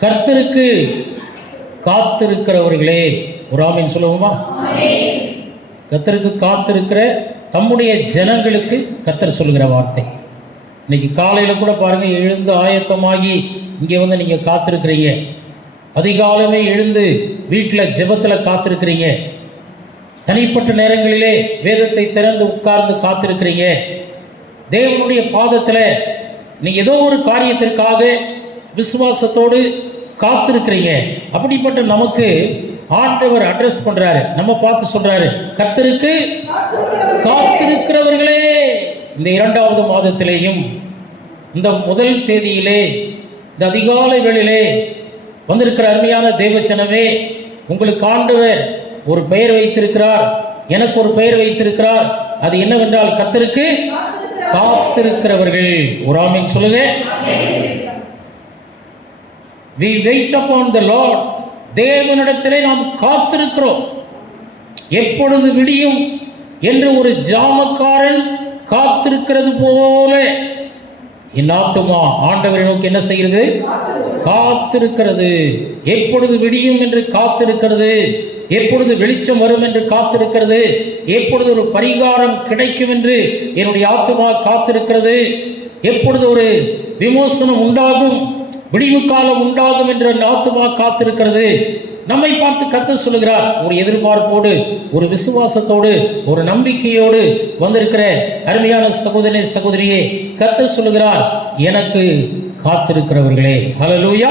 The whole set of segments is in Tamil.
கர்த்தருக்கு காத்திருக்கிறவர்களே ஒரு ஆமீன் சொல்லுவோமா? கர்த்தருக்கு காத்திருக்கிற தம்முடைய ஜனங்களுக்கு கர்த்தர் சொல்லுகிற வார்த்தை. இன்னைக்கு காலையில் கூட பாருங்க எழுந்து ஆயத்தமாகி இங்கே வந்து நீங்கள் காத்திருக்கிறீங்க. அதிகாலமே எழுந்து வீட்டில் ஜெபத்தில் காத்திருக்கிறீங்க. தனிப்பட்ட நேரங்களிலே வேதத்தை திறந்து உட்கார்ந்து காத்திருக்கிறீங்க. தேவனுடைய பாதத்தில் நீங்கள் ஏதோ ஒரு காரியத்திற்காக விசுவாசத்தோடு காத்திருக்கிறீங்க. அப்படிப்பட்ட நமக்கு ஆண்டவர் அட்ரஸ் பண்றாரு. நம்ம பார்த்து சொல்றாரு கத்தருக்கு காத்திருக்கிறவர்களே. இந்த இரண்டாவது மாதத்திலேயும் இந்த முதல் தேதியிலே இந்த அதிகாலை வேளிலே வந்திருக்கிற அருமையான தேவச்சனமே உங்களுக்கு ஆண்டவர் ஒரு பெயர் வைத்திருக்கிறார். எனக்கு ஒரு பெயர் வைத்திருக்கிறார். அது என்னவென்றால் கத்தருக்கு காத்திருக்கிறவர்கள். ஒரு ஆமின் சொல்லுங்க. We wait upon the Lord தேவனிடத்திலே நாம் காத்திருக்கிறோம். எப்பொழுது விடியும் என்று ஒரு ஜாமக்காரன் காத்திருக்கிறது போல. என் ஆத்துமா ஆண்டவரை நோக்கி என்ன செய்கிறது? காத்திருக்கிறது. எப்பொழுது விடியும் என்று காத்திருக்கிறது? எப்பொழுது வெளிச்சம் வரும் என்று காத்திருக்கிறது? எப்பொழுது ஒரு பரிகாரம் கிடைக்கும் என்று என்னுடைய ஆத்துமா காத்திருக்கிறது? எப்பொழுது ஒரு விமோசனம் உண்டாகும்? விடிவு காலம் உண்டாகும் என்று ஆத்துமா காத்திருக்கிறது. நம்மை பார்த்து கத்து சொல்லுகிறார் ஒரு எதிர்பார்ப்போடு ஒரு விசுவாசத்தோடு ஒரு நம்பிக்கையோடு வந்திருக்கிற அருமையான சகோதரனே சகோதரியே கத்து சொல்லுகிறார் எனக்கு காத்திருக்கிறவர்களே. ஹலலூயா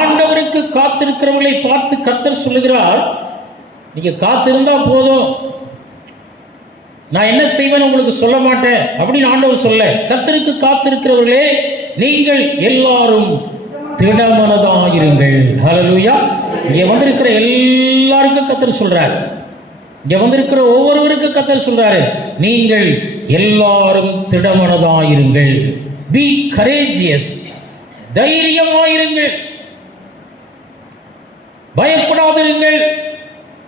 ஆண்டவருக்கு காத்திருக்கிறவர்களை பார்த்து கத்தர் சொல்லுகிறார் நீங்க காத்திருந்தா போதும். நான் என்ன செய்வேன்னு உங்களுக்கு சொல்ல மாட்டேன் அப்படின்னு ஆண்டவர் சொல்ல கத்தருக்கு காத்திருக்கிறவர்களே நீங்கள் எல்லாரும் திடமனதாயிருங்கள். ஹalleluya. இங்கே வந்திருக்கிற எல்லாருக்கும் கத்தர் சொல்றார். இங்க வந்திருக்கிற ஒவ்வொருவருக்கும் கத்தர் சொல்றாரு. நீங்கள் எல்லாரும் திடமனதாயிருங்கள். B courageous தைரியமாயிருங்கள். பயப்படாதிருங்கள்.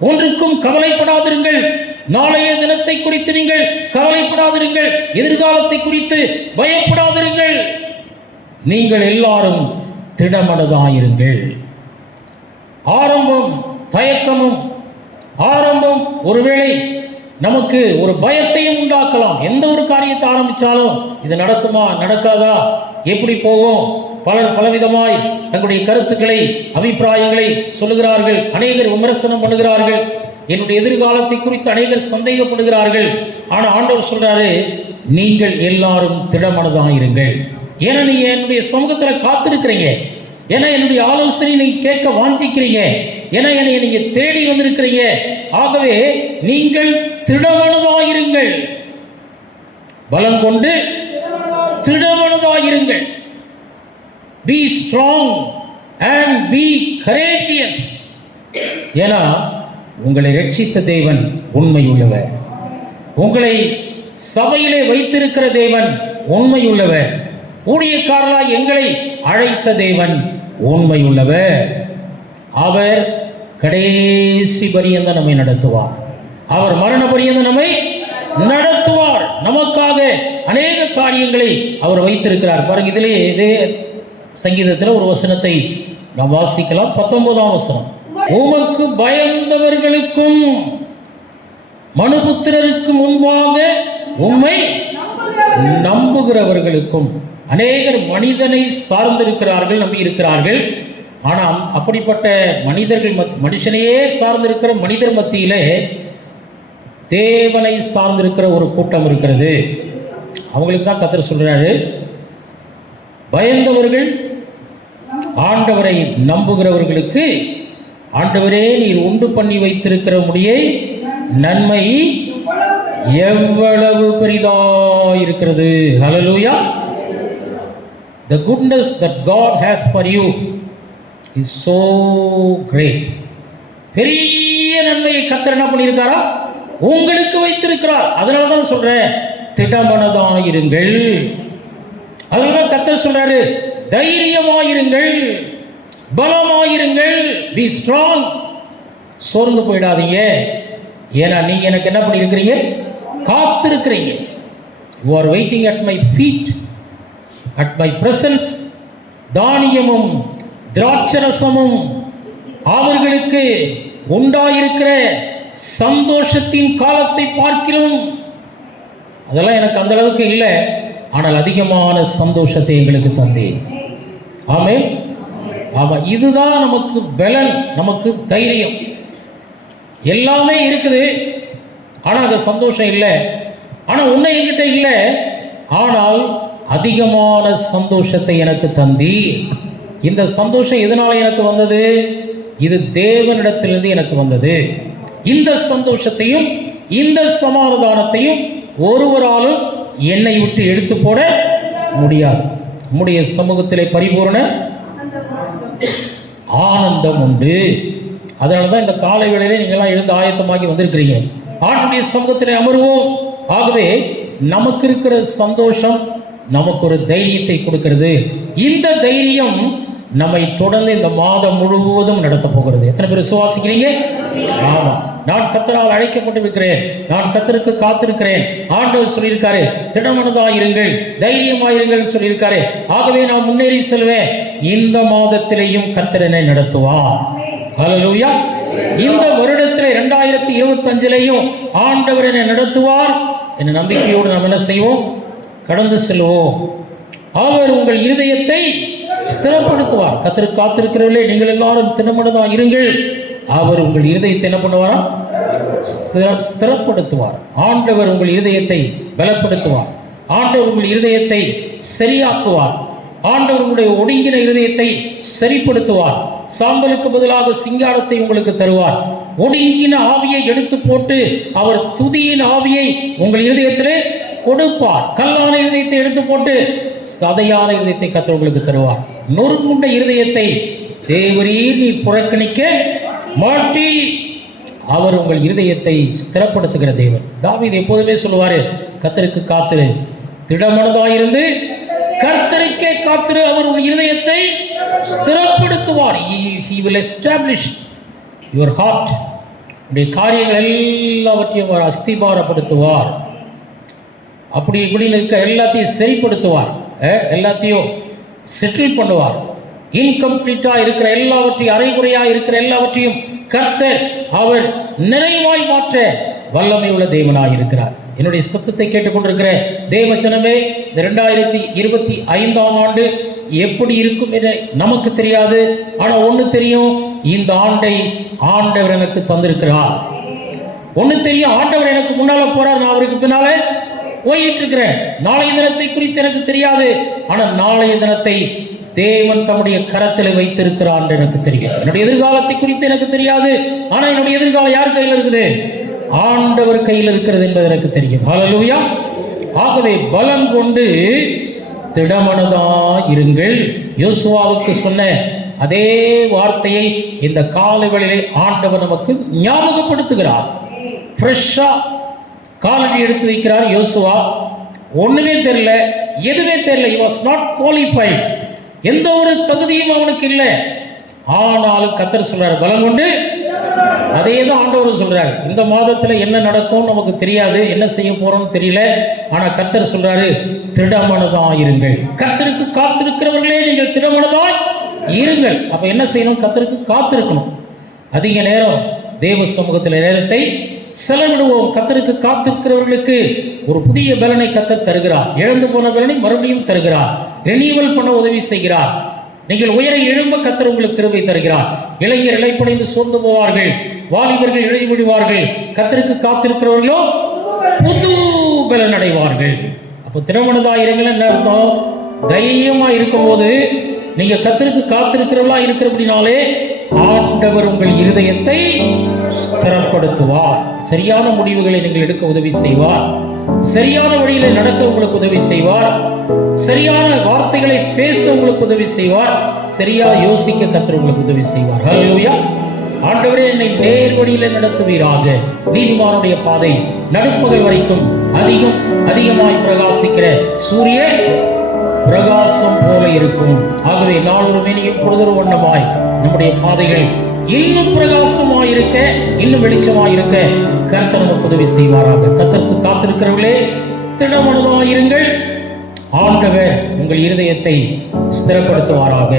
ஒன்றுக்கும் கவலைப்படாதிருங்கள். நாளைய தினத்தை குறித்து நீங்கள் கவலைப்படாதிருங்கள். எதிர்காலத்தை குறித்து பயப்படாதிருங்கள். நீங்கள் எல்லாரும் திடமனதாயிருங்கள் ஆரம்பம் தயக்கமும் ஆரம்பம் ஒருவேளை நமக்கு ஒரு பயத்தையும் உண்டாக்கலாம். எந்த ஒரு காரியத்தை ஆரம்பித்தாலும் இது நடக்குமா நடக்காதா? எப்படி போகும்? பலர் பலவிதமாய் தங்களுடைய கருத்துக்களை அபிப்பிராயங்களை சொல்லுகிறார்கள். அநேகர் விமர்சனம் பண்ணுகிறார்கள். என்னுடைய எதிர்காலத்தை குறித்து அநேகர் சந்தேகப்படுகிறார்கள். ஆனால் ஆண்டவர் சொல்றாரு நீங்கள் எல்லாரும் திடமனதாயிருங்கள் ஏன்னா நீங்க என்னுடைய சமூகத்துல காத்திருக்கிறீங்க. ஏன்னா என்னுடைய ஆலோசனை நீங்க கேட்க வாஞ்சிக்கிறீங்க. ஏன்னா என்னை நீங்க தேடி வந்திருக்கிறீங்க. ஆகவே நீங்கள் திடமனதாயிருங்கள். பலம் கொண்டு திடமனதாயிருங்கள். Be strong and be courageous ஏன்னா உங்களை ரட்சித்த தேவன் உண்மையுள்ளவர். உங்களை சபையிலே வைத்திருக்கிற தேவன் உண்மையுள்ளவர். ஊழியக்காரராய் எங்களை அழைத்த தேவன் உண்மையுள்ளவர். அவர் கடைசி பரியந்த நம்மை நடத்துவார். அவர் மரண பரியந்த நம்மை நடத்துவார். நமக்காக அநேக காரியங்களை அவர் வைத்திருக்கிறார். பாருங்க இதிலே இதே சங்கீதத்தில் ஒரு வசனத்தை நாம் வாசிக்கலாம். பத்தொன்பதாம் வசனம். உமக்கு பயந்தவர்களுக்கும் மனுபுத்திரருக்கு முன்பாக உண்மை நம்புகிறவர்களுக்கும் அநேகர் மனிதனை சார்ந்திருக்கிறார்கள் நம்பி இருக்கிறார்கள் ஆனால் அப்படிப்பட்ட மனிதர்கள் மத் மனுஷனையே சார்ந்திருக்கிற மனிதர் மத்தியிலே தேவனை சார்ந்திருக்கிற ஒரு கூட்டம் இருக்கிறது. அவங்களுக்கு தான் கத்தர் சொல்கிறாரு பயந்தவர்கள் ஆண்டவரை நம்புகிறவர்களுக்கு ஆண்டவரே நீர் உண்டு பண்ணி வைத்திருக்கிற முடியை நன்மை எவ்வளவு பெரிதா இருக்கிறது hallelujah the goodness that God has for you is so great பெரிய நன்மையை கத்தர் என்ன பண்ணியிருக்காரா? உங்களுக்கு வைத்திருக்கிறார். அதனால தான் சொல்றேன் திடமனதாயிருங்கள் அதனால தான் கத்தர் சொல்றாரு தைரியமாயிருங்கள் பலமாயிருங்கள் பி ஸ்ட்ராங் சோர்ந்து போயிடாதீங்க. ஏன்னா நீங்க எனக்கு என்ன பண்ணியிருக்கிறீங்க? காத்திருக்கிறீங்க. You are waiting at my feet at my presence தானியமும் திராட்சரசமும் அவர்களுக்கு உண்டாயிருக்கிற சந்தோஷத்தின் காலத்தை பார்க்கிறோம். அதெல்லாம் எனக்கு அந்த அளவுக்கு இல்லை ஆனால் அதிகமான சந்தோஷத்தை எங்களுக்கு தந்தேன். ஆமே ஆமாம் இதுதான் நமக்கு பலன் நமக்கு தைரியம். எல்லாமே இருக்குது. ஆனால் அது சந்தோஷம் இல்லை. ஆனால் உன்னை என்கிட்ட இல்லை. ஆனால் அதிகமான சந்தோஷத்தை எனக்கு தந்தி இந்த சந்தோஷம் எதனால எனக்கு வந்தது? இது தேவனிடத்திலிருந்து எனக்கு வந்தது. இந்த சந்தோஷத்தையும் இந்த சமாதானத்தையும் ஒருவராலும் என்னை விட்டு எடுத்து போட முடியாது. நம்முடைய சமூகத்திலே பரிபூரண ஆனந்தம் உண்டு. அதனால தான் இந்த காலை வேளையிலே நீங்கள்லாம் எழுந்து ஆயத்தமாகி வந்திருக்கிறீங்க. ஆண்டுடைய சமூகத்திலே அமருவோம். ஆகவே நமக்கு இருக்கிற சந்தோஷம் நமக்கு ஒரு தைரியத்தை கொடுக்கிறது. இந்த தைரியம் நம்மை தொடர்ந்து இந்த மாதம் முழுவதும் நடத்த போகிறது. எத்தனை பேர் சுவாசிக்கிறீங்க ஆமா. நான் கத்தரால் அழைக்கப்பட்டிருக்கிறேன். நான் கத்தருக்கு காத்திருக்கிறேன். ஆண்டவர் சொல்லியிருக்காரு திடமனதாயிருங்கள் தைரியமாயிருங்கள் சொல்லியிருக்காரு. ஆகவே நான் முன்னேறி செல்வேன். இந்த மாதத்திலேயும் கத்திரனை நடத்துவான் ஹalleluya. இந்த வருடத்தில் இரண்டாயிரத்தி இருபத்தஞ்சிலையும் ஆண்டவர் என்னை நடத்துவார். என்ற நம்பிக்கையோடு நாம் என்ன செய்வோம்? கடந்து செல்வோம். அவர் உங்கள் இருதயத்தை ஸ்திரப்படுத்துவார். கத்திர காத்திருக்கிறவர்களே நீங்கள் எல்லாரும் தினமனதாக இருங்கள். அவர் உங்கள் இருதயத்தை என்ன பண்ணுவாரா? ஸ்திர- ஸ்திரப்படுத்துவார். ஆண்டவர் உங்கள் இருதயத்தை பலப்படுத்துவார். ஆண்டவர் உங்கள் இருதயத்தை சரியாக்குவார். ஆண்டவர் உங்களுடைய ஒடுங்கின இருதயத்தை சரிப்படுத்துவார். சாம்பலுக்கு பதிலாக சிங்காரத்தை உங்களுக்கு தருவார். ஒடுங்கின ஆவியை எடுத்து போட்டு அவர் துதியின் ஆவியை உங்கள் இருதயத்திலே கொடுப்பார். கல்லான இருதயத்தை எடுத்து போட்டு சதையான இருதயத்தை கத்த உங்களுக்கு தருவார். நொறுங்குண்ட இருதயத்தை தேவரீர் நீ புறக்கணிக்க மாட்டி அவர் உங்கள் இருதயத்தை ஸ்திரப்படுத்துகிற தேவன். தாவீது எப்போதுமே சொல்லுவாரு கத்தருக்கு காத்திரு. திடமனதாயிருந்து கர்த்தருக்கே காத்திரு. அவர் உங்கள் இருதயத்தை ஸ்திரப்படுத்துவார் he will establish your heart உடைய காரியங்கள் எல்லாவற்றையும் அவர் அஸ்திபாரப்படுத்துவார். அப்படி இப்படின்னு இருக்க எல்லாத்தையும் சரிப்படுத்துவார். எல்லாத்தையும் செட்டில் பண்ணுவார். இன்கம்ப்ளீட்டாக இருக்கிற எல்லாவற்றையும் அறைகுறையாக இருக்கிற எல்லாவற்றையும் கர்த்தர் அவர் நிறைவாய் மாற்ற வல்லமை உள்ள தேவனாக இருக்கிறார். என்னுடைய சத்தத்தை கேட்டுக்கொண்டிருக்கிற தேவச்சனமே இந்த ரெண்டாயிரத்தி இருபத்தி ஐந்தாம் ஆண்டு எப்படி இருக்கும் என நமக்கு தெரியாது. ஆனா ஒண்ணு தெரியும் இந்த ஆண்டை ஆண்டவர் எனக்கு தந்திருக்கிறார். ஒண்ணு தெரியும் ஆண்டவர் எனக்கு முன்னால போறார் நான் அவருக்கு பின்னால போயிட்டு இருக்கிறேன் நாளைய தினத்தை குறித்து எனக்கு தெரியாது. ஆனா நாளைய தினத்தை தேவன் தம்முடைய கரத்தில் வைத்திருக்கிறார் என்று எனக்கு தெரியும். என்னுடைய எதிர்காலத்தை குறித்து எனக்கு தெரியாது. ஆனா என்னுடைய எதிர்காலம் யார் கையில் இருக்குது? ஆண்டவர் கையில் இருக்கிறது என்பது எனக்கு தெரியும். ஆகவே பலம் கொண்டு திடமனதாயிருங்கள். யோசுவாவுக்கு சொன்ன அதே வார்த்தையை இந்த காலவெளியிலே ஆண்டவர் நமக்கு ஞாபகப்படுத்துகிறார். ஃப்ரெஷ்ஷா காலடி எடுத்து வைக்கிறார் யோசுவா. ஒண்ணுமே தெரியல எதுவுமே தெரியல. இ வாஸ் நாட் குவாலிஃபை எந்த ஒரு தகுதியும் அவனுக்கு இல்லை. ஆனாலும் கத்தர் சொல்றாரு பலம் கொண்டு அதே தான் ஆண்டவர் சொல்றாரு இந்த மாதத்துல என்ன நடக்கும் நமக்கு தெரியாது. என்ன செய்ய போறோம்னு தெரியல. ஆனா கத்தர் சொல்றாரு திடமனதாய் இருங்கள். கத்தருக்கு காத்திருக்கிறவர்களே நீங்கள் திடமனதாய் இருங்கள். அப்ப என்ன செய்யணும்? கத்தருக்கு காத்திருக்கணும். அதிக நேரம் தேவ சமூகத்தில் நேரத்தை செலவிடுவோம். கத்தருக்கு காத்திருக்கிறவர்களுக்கு ஒரு புதிய பலனை கத்தர் தருகிறார். இழந்து போன பலனை மறுபடியும் தருகிறார். ரெனியூவல் பண்ண உதவி செய்கிறார். நீங்கள் உயரை எழும்ப கத்தர் உங்களுக்கு கிருபை தருகிறார். இளைஞர் இலைப்படைந்து சோர்ந்து போவார்கள். வாலிபர்கள் இழைவிடுவார்கள். கத்தருக்கு காத்திருக்கிறவர்களோ புது பலன் அடைவார்கள் அப்போ திருமணதாயிரங்கள் என்ன அர்த்தம்? தைரியமா இருக்கும்போது நீங்க கத்தருக்கு இருக்கிற இருக்கிறபடினாலே ஆண்டவர் உங்கள் இருதயத்தை ஸ்திரப்படுத்துவார். சரியான முடிவுகளை நீங்கள் எடுக்க உதவி செய்வார். சரியான வழியில நடக்க உங்களுக்கு உதவி செய்வார். சரியான வார்த்தைகளை பேச உங்களுக்கு உதவி செய்வார். சரியா யோசிக்க கத்திர உங்களுக்கு உதவி செய்வார். ஹலோயா ஆண்டவரே என்னை நேர் வழியில நடத்துவீராக. நீதிமானுடைய பாதை நடுப்பகை வரைக்கும் அதிகம் அதிகமாய் பிரகாசிக்கிற சூரியன் பிரகாசம் போல இருக்கும். ஆகவே நாளொரு மேனியும் பொழுதொரு வண்ணமாய் நம்முடைய பாதைகள் இன்னும் பிரகாசமாய் இருக்க இன்னும் வெளிச்சமாய் இருக்க கர்த்தர் நமக்கு உதவி செய்வாராக. கர்த்தருக்கு காத்திருக்கிறவர்களே திடமனதாயிருங்கள் ஆண்டவர் உங்கள் இருதயத்தை ஸ்திரப்படுத்துவாராக.